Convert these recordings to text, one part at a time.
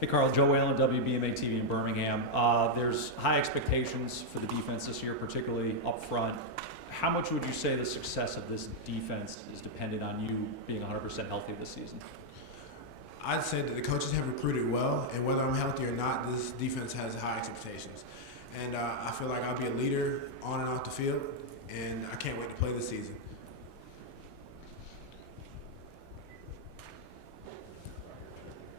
Hey, Carl. Joe Whalen, WBMA TV in Birmingham. There's high expectations for the defense this year, particularly up front. How much would you say the success of this defense is dependent on you being 100% healthy this season? I'd say that the coaches have recruited well, and whether I'm healthy or not, this defense has high expectations. And I feel like I'll be a leader on and off the field, and I can't wait to play this season.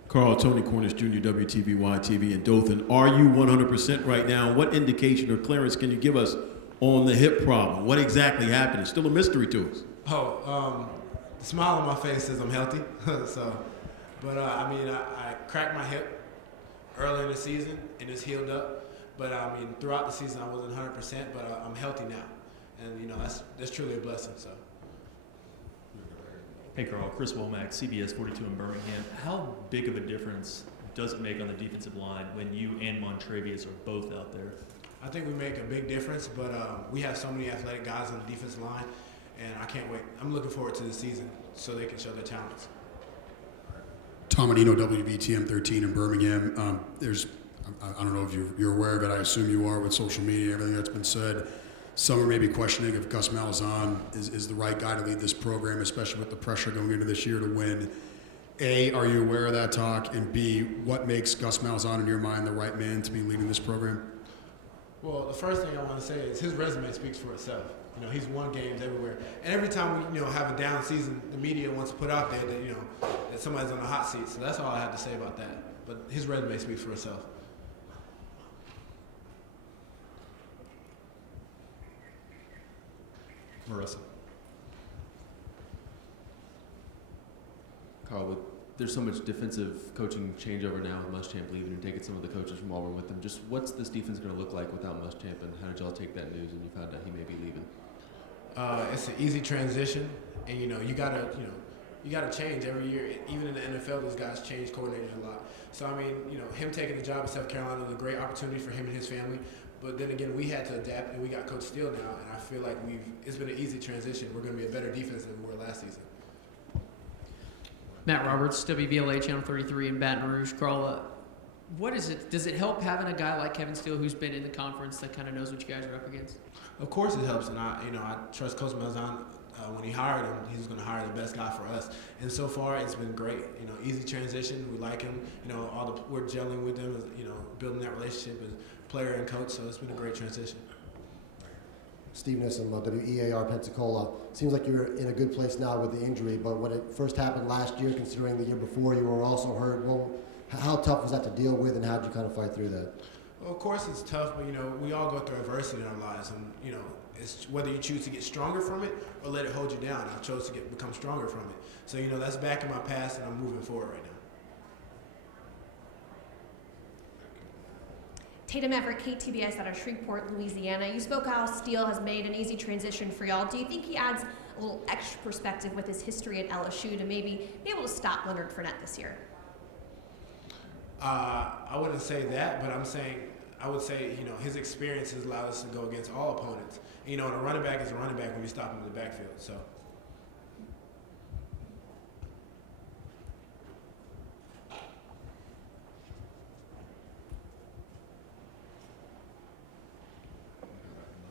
Carl, Tony Cornish Jr., WTVY-TV in Dothan. Are you 100% right now? What indication or clearance can you give us on the hip problem? What exactly happened? It's still a mystery to us. The smile on my face says I'm healthy. I cracked my hip early in the season and it's healed up. But throughout the season I wasn't 100%, but I'm healthy now, and that's truly a blessing. So. Hey Carl, Chris Womack, CBS 42 in Birmingham. How big of a difference does it make on the defensive line when you and Montrevious are both out there? I think we make a big difference, but we have so many athletic guys on the defensive line, and I can't wait. I'm looking forward to the season so they can show their talents. Tom Menino, WBTM 13 in Birmingham. I don't know if you're aware of it. I assume you are with social media, everything that's been said. Some are maybe questioning if Gus Malzahn is the right guy to lead this program, especially with the pressure going into this year to win. A, are you aware of that talk? And B, what makes Gus Malzahn, in your mind, the right man to be leading this program? Well, the first thing I want to say is his resume speaks for itself. He's won games everywhere. And every time we, have a down season, the media wants to put out there that, that somebody's on the hot seat. So that's all I have to say about that. But his resume speaks for itself. Marissa. Carl, there's so much defensive coaching changeover now with Muschamp leaving and taking some of the coaches from Auburn with them. Just what's this defense going to look like without Muschamp, and how did y'all take that news when you found out he may be leaving? It's an easy transition, and you gotta change every year. Even in the NFL, those guys change coordinators a lot. So him taking the job in South Carolina was a great opportunity for him and his family. But then again, we had to adapt, and we got Coach Steele now, and I feel like it's been an easy transition. We're going to be a better defense than we were last season. Matt Roberts, WVLA Channel 33 in Baton Rouge. Carl, what is it? Does it help having a guy like Kevin Steele who's been in the conference that kind of knows what you guys are up against? Of course it helps, and I trust Coach Malzahn. When he hired him, he was going to hire the best guy for us. And so far, it's been great. Easy transition. We like him. We're gelling with him. Building that relationship as player and coach. So it's been a great transition. Steve Nissom, WEAR Pensacola. Seems like you're in a good place now with the injury, but when it first happened last year, considering the year before you were also hurt, well, how tough was that to deal with, and how did you kind of fight through that? Well, of course it's tough, but we all go through adversity in our lives, and it's whether you choose to get stronger from it or let it hold you down. I chose to become stronger from it. So that's back in my past, and I'm moving forward right now. Tatum Everett, KTBS out of Shreveport, Louisiana. You spoke how Steele has made an easy transition for y'all. Do you think he adds a little extra perspective with his history at LSU to maybe be able to stop Leonard Fournette this year? I wouldn't say that, but I would say his experience has allowed us to go against all opponents. And a running back is a running back when you stop him in the backfield. So.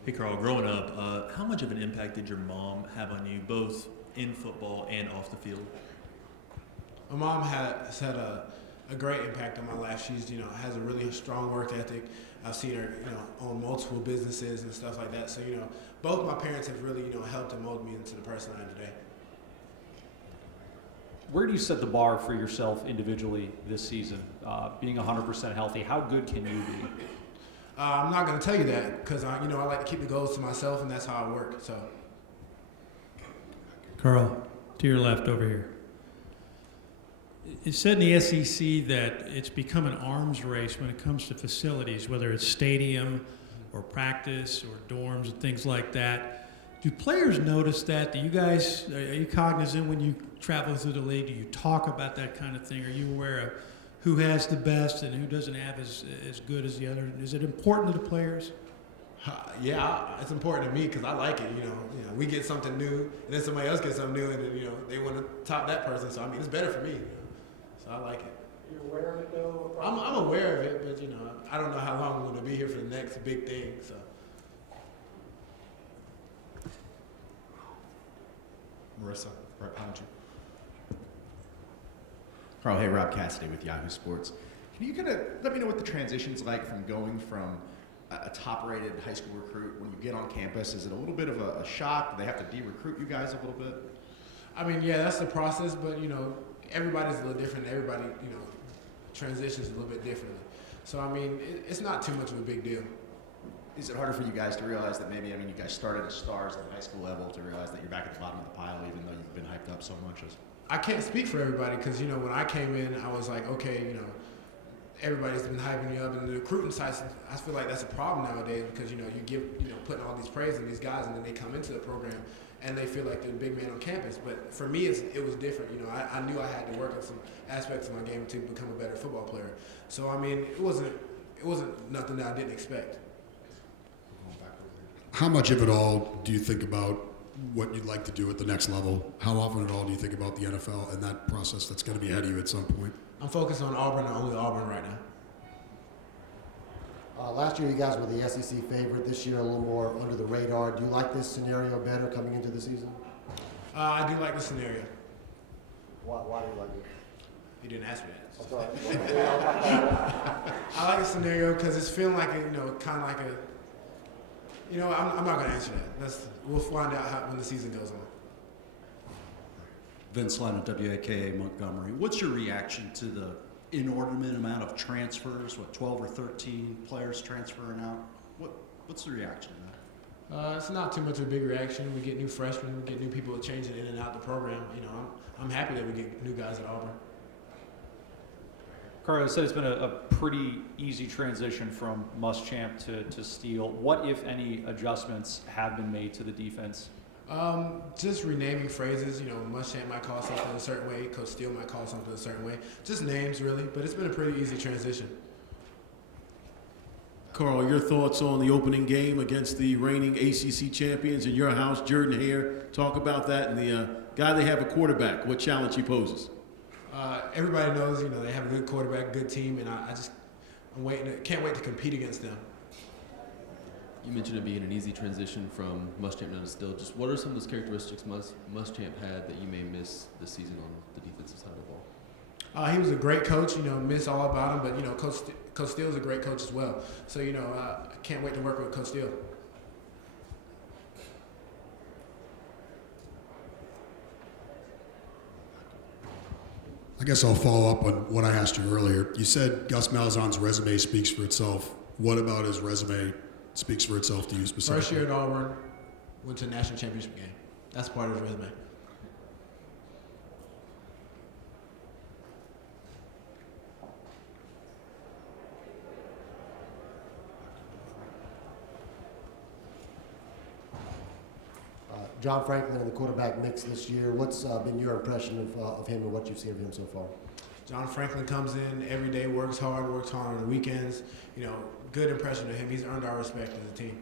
Hey Carl, growing up, how much of an impact did your mom have on you, both in football and off the field? My mom has had a great impact on my life. She's has a really strong work ethic. I've seen her own multiple businesses and stuff like that. So both my parents have really helped and molded me into the person I am today. Where do you set the bar for yourself individually this season? Being 100% healthy, how good can you be? I'm not going to tell you that because I like to keep the goals to myself, and that's how I work. So, Carl, to your left over here. It's said in the SEC that it's become an arms race when it comes to facilities, whether it's stadium or practice or dorms and things like that. Do players notice that? Are you cognizant when you travel through the league? Do you talk about that kind of thing? Are you aware of who has the best and who doesn't have as good as the other? Is it important to the players? Yeah, it's important to me because I like it. We get something new, and then somebody else gets something new, and then they want to top that person. So it's better for me. So I like it. You're aware of it though? I'm aware of it, but I don't know how long I'm going to be here for the next big thing. So Marissa, right behind you. Carl, hey, Rob Cassidy with Yahoo Sports. Can you kind of let me know what the transition's like from going from a top-rated high school recruit when you get on campus? Is it a little bit of a shock? Do they have to de-recruit you guys a little bit? I mean, yeah, that's the process, but everybody's a little different. Everybody, transitions a little bit differently. So I mean, it's not too much of a big deal. Is it harder for you guys to realize that maybe, you guys started as stars at the high school level to realize that you're back at the bottom of the pile even though you've been hyped up so much? I can't speak for everybody because, when I came in, I was like, okay, everybody's been hyping you up. And the recruiting side, I feel like that's a problem nowadays because, you give, putting all these praise on these guys and then they come into the program and they feel like they're the big man on campus. But for me, it was different. I knew I had to work on some aspects of my game to become a better football player. So, I mean, it wasn't nothing that I didn't expect. How much of it all do you think about what you'd like to do at the next level? How often at all do you think about the NFL and that process that's going to be ahead of you at some point? I'm focused on Auburn and only Auburn right now. Last year you guys were the SEC favorite. This year a little more under the radar. Do you like this scenario better coming into the season? I do like the scenario. Why do you like it? You didn't ask me that. I'm sorry. I like the scenario because it's feeling like kind of like a. I'm not going to answer that. We'll find out when the season goes on. Vince Lyon, WAKA Montgomery. What's your reaction to the inordinate amount of transfers? 12 or 13 players transferring out? What's the reaction to that? It's not too much of a big reaction. We get new freshmen, we get new people changing in and out the program. I'm happy that we get new guys at Auburn. Carl, I said it's been a pretty easy transition from Muschamp to Steele. What, if any, adjustments have been made to the defense? Just renaming phrases. Muschamp might call something a certain way. Coach Steele might call something a certain way. Just names, really. But it's been a pretty easy transition. Carl, your thoughts on the opening game against the reigning ACC champions in your house, Jordan Hare. Talk about that and the guy they have a quarterback. What challenge he poses? Everybody knows, they have a good quarterback, good team, and can't wait to compete against them. You mentioned it being an easy transition from Muschamp down to Steele. Just what are some of those characteristics Muschamp had that you may miss this season on the defensive side of the ball? He was a great coach, miss all about him, but, Coach Steele's a great coach as well. So, I can't wait to work with Coach Steele. I guess I'll follow up on what I asked you earlier. You said Gus Malzahn's resume speaks for itself. What about his resume speaks for itself to you specifically? First year at Auburn, went to a national championship game. That's part of his resume. John Franklin in the quarterback mix this year. What's been your impression of him and what you've seen of him so far? John Franklin comes in every day, works hard on the weekends. Good impression of him. He's earned our respect as a team.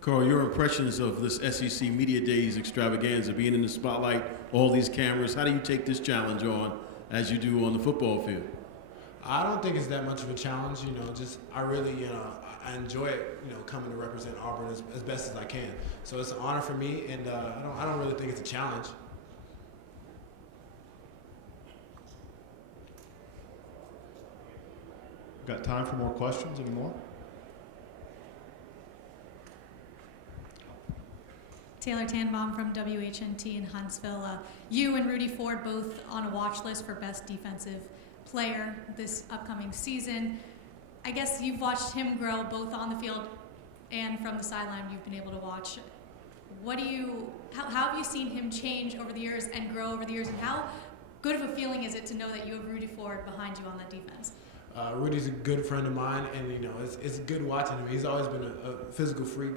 Carl, your impressions of this SEC Media Days extravaganza, being in the spotlight, all these cameras, how do you take this challenge on as you do on the football field? I don't think it's that much of a challenge, I really, I enjoy it, coming to represent Auburn as best as I can. So it's an honor for me, and I don't really think it's a challenge. Got time for more questions? Any more? Taylor Tannenbaum from WHNT in Huntsville. You and Rudy Ford both on a watch list for best defensive player this upcoming season. I guess you've watched him grow both on the field and from the sideline. You've been able to watch. How have you seen him change over the years and grow over the years, and how good of a feeling is it to know that you have Rudy Ford behind you on that defense? Rudy's a good friend of mine, and it's good watching him. He's always been a physical freak,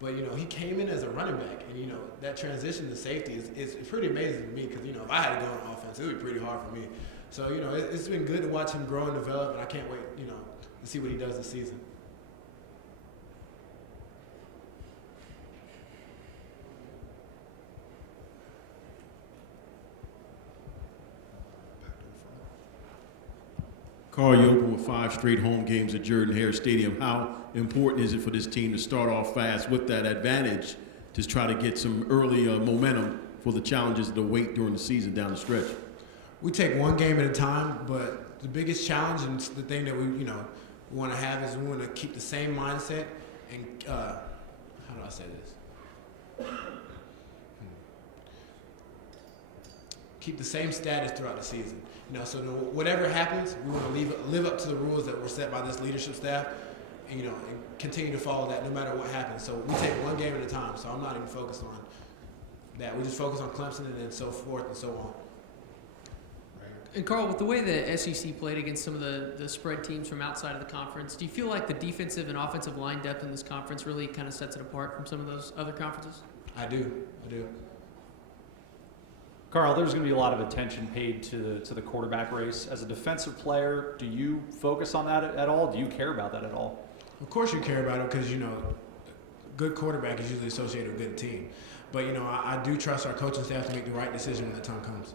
but he came in as a running back, and that transition to safety is pretty amazing to me because if I had to go on offense, it would be pretty hard for me. So, it's been good to watch him grow and develop, and I can't wait, to see what he does this season. Carl, you open with 5 straight home games at Jordan-Hare Stadium. How important is it for this team to start off fast with that advantage to try to get some early momentum for the challenges that await during the season down the stretch? We take one game at a time, but the biggest challenge and the thing that we want to have is we want to keep the same mindset and how do I say this? Keep the same status throughout the season. So whatever happens, we want to live up to the rules that were set by this leadership staff, and and continue to follow that no matter what happens. So we take one game at a time. So I'm not even focused on that. We just focus on Clemson and then so forth and so on. And Carl, with the way the SEC played against some of the spread teams from outside of the conference, do you feel like the defensive and offensive line depth in this conference really kind of sets it apart from some of those other conferences? I do. Carl, there's going to be a lot of attention paid to the quarterback race. As a defensive player, do you focus on that at all? Do you care about that at all? Of course you care about it because, good quarterback is usually associated with a good team. But, I do trust our coaching staff to make the right decision when the time comes.